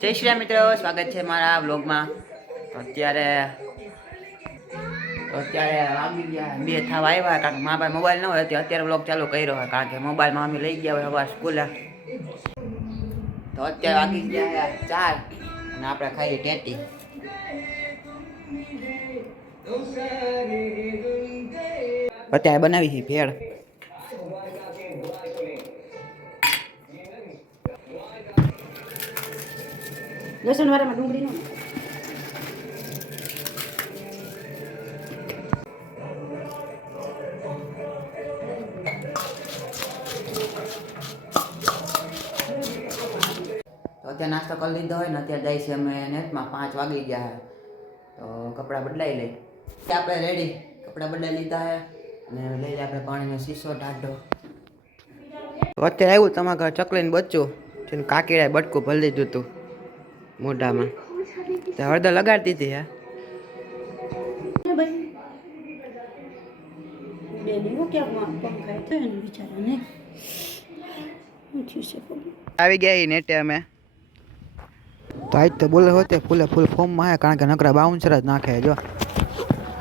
જય શ્રી રામ મિત્રો, સ્વાગત છે મારા વ્લોગમાં. અત્યારે વાગી ગયા 2 થવા આવ્યા, કારણ કે મારા પાસે મોબાઈલ ન હોય તો અત્યારે વ્લોગ ચાલુ કર્યો હોય, કારણ કે મોબાઈલમાં અમે લઈ ગયા હોય સવાર સ્કૂલે. તો અત્યારે વાગી ગયા 4 અને આપણે ખાઈએ ટેટી. અત્યારે બનાવી છે ભેળ. લસણ વાળામાં ડુંગળી નો તો અત્યારે નાસ્તો કરી લીધો હોય ને અત્યારે જાય છે અમે નેટમાં 5 વાગી ગયા છે. તો કપડાં બદલાઈ લઈ. આપણે રેડી કપડાં બદલાઈ લીધા છે અને લઈ લે આપણે પાણીનો શીશો ઢાઢો. તો અત્યારે આવ્યું તમારા ઘર ચકલીને બચ્ચું જેને કાકીડાએ બટકું ભરી દીધું હતું મોઢામાં. તો હળદર લગાડતી હતી. હે આવી ગયા નેટે અમે. તો આજ તો બોલે હોતે ફૂલે ફૂલ ફોર્મમાં હે, કારણ કે નકરા બાઉન્સર જ નાખે. જો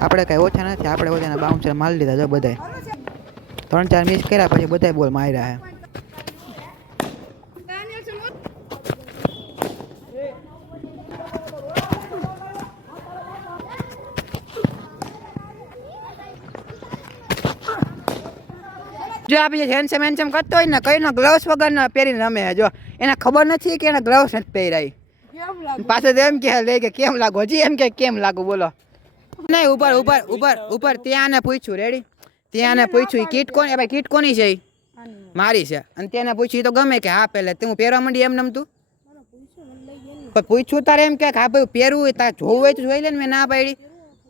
આપણે કાંઈ ઓછા નથી, આપણે બધાને બાઉન્સર મારી લીધા. જો બધાય 3-4 મિસ કર્યા પછી બધાય બોલ માર્યા હે. જો આપણે હેન્ડસમ હેન્ડસમ કરતો હોય ને કઈ ગ્લવ્સ વગર પહેરીને રમે. જો એને ખબર નથી કે એને ગ્લવ્સ નથી પહેરાય. પાછો તો એમ કે લે કે કેમ લાગુ, હજી એમ કે કેમ લાગુ. બોલો નહીં ઉપર ઉપર ઉપર ઉપર ત્યાં ને પૂછ્યું. રેડી ત્યાં ને પૂછ્યું કીટ કોની? ભાઈ કીટ કોની છે? મારી છે. અને તેને પૂછ્યું તો ગમે કે હા પહેલે તું પહેરવા માંડી એમ નમતું. પણ પૂછ્યું તારે એમ કે હા ભાઈ પહેરવું તારે જોવું હોય તો જોઈ લે ને. મેં ના પાડી.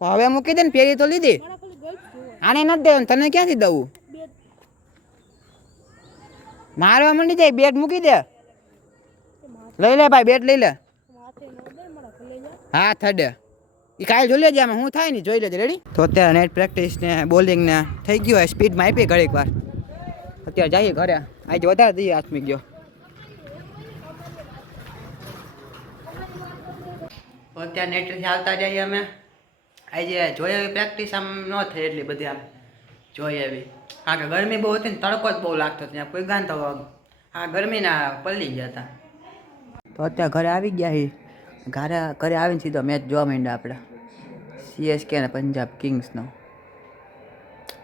હવે મૂકી દે ને, પહેરી તો લીધી. આને નથી દેવું, તને ક્યાંથી દઉં? મારવા માંડી જાય. બેટ મૂકી દે. લઈ લે ભાઈ, બેટ લઈ લે. હા થડે એ કાલે જોઈ લેજે. આમાં શું થાય ને જોઈ લેજે. રેડી? તો અત્યારે નેટ પ્રેક્ટિસ ને બોલિંગ ને થઈ ગયું હોય. સ્પીડમાં આપી ઘડીક વાર. અત્યારે જઈએ ઘરે. આજે વધારે દઈએ આથમી ગયો. તો અત્યારે નેટથી આવતા જઈએ અમે. આજે જોઈએ એવી પ્રેક્ટિસ આમ ન થઈ એટલી બધી. આમ જોઈએ એવી, કારણ કે ગરમી બહુ હતી ને, તડકો જ બહુ લાગતો. ત્યાં કોઈ ગાન તો આ ગરમીના પલ્લી ગયા હતા. તો અત્યારે ઘરે આવી ગયા છીએ. ઘરે આવીને સીધો મેચ જોવા માંડ્યા આપણે CSK અને પંજાબ કિંગ્સનો.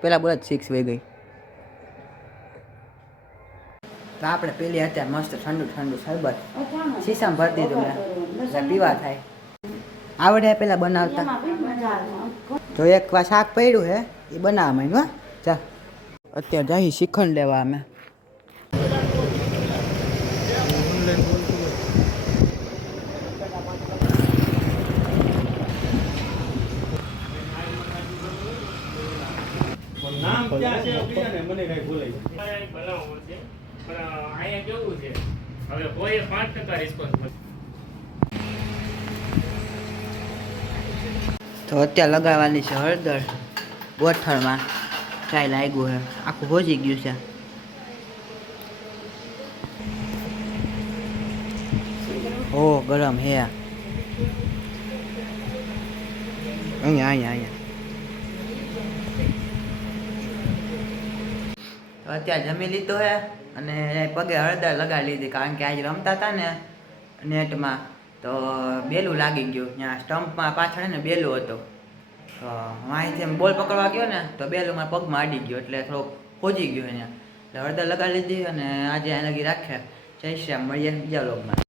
પહેલાં બોલ જ 6 વહી ગઈ. તો આપણે પેલી અત્યારે મસ્ત ઠંડુ ઠંડુ શરબત શીશામાં ભરી દીધું મેં, પીવા થાય. આવડે પેલા બનાવતા. તો એક વાર શાક પડ્યું હે એ બનાવવા માંડ્યું. ચા અત્યારે જઈ શ્રીખંડ લેવા અમે. નામ ક્યાં છે મને કઈ ભૂલાઈ પણ અહીંયા કેવું છે હવે કોઈ 5% રિસ્પોન્સ. તો અત્યારે લગાવવાની છે હળદર ગોઠણમાં. ચાય લાગ્યું છે, આખું ભોજી ગયું છે. ઓ ગરમ હે. અહીંયા અહીંયા તો અત્યારે જમી લીધું હે અને પગે હળદર લગાડી લીધી, કારણ કે આજે રમતા હતા ને નેટમાં તો બેલું લાગી ગયું. ત્યાં સ્ટમ્પમાં પાછળ ને બેલું હતું. તો અહીંથી એમ બોલ પકડવા ગયો ને તો બેલું મારા પગમાં અડી ગયો, એટલે થોડુંક ખોજી ગયું અહીંયા. એટલે હળદર લગાડી લીધી અને આજે અહીં લગી રાખ્યા. જય શ્રી રામ, મળીએ બીજા વ્લોગમાં.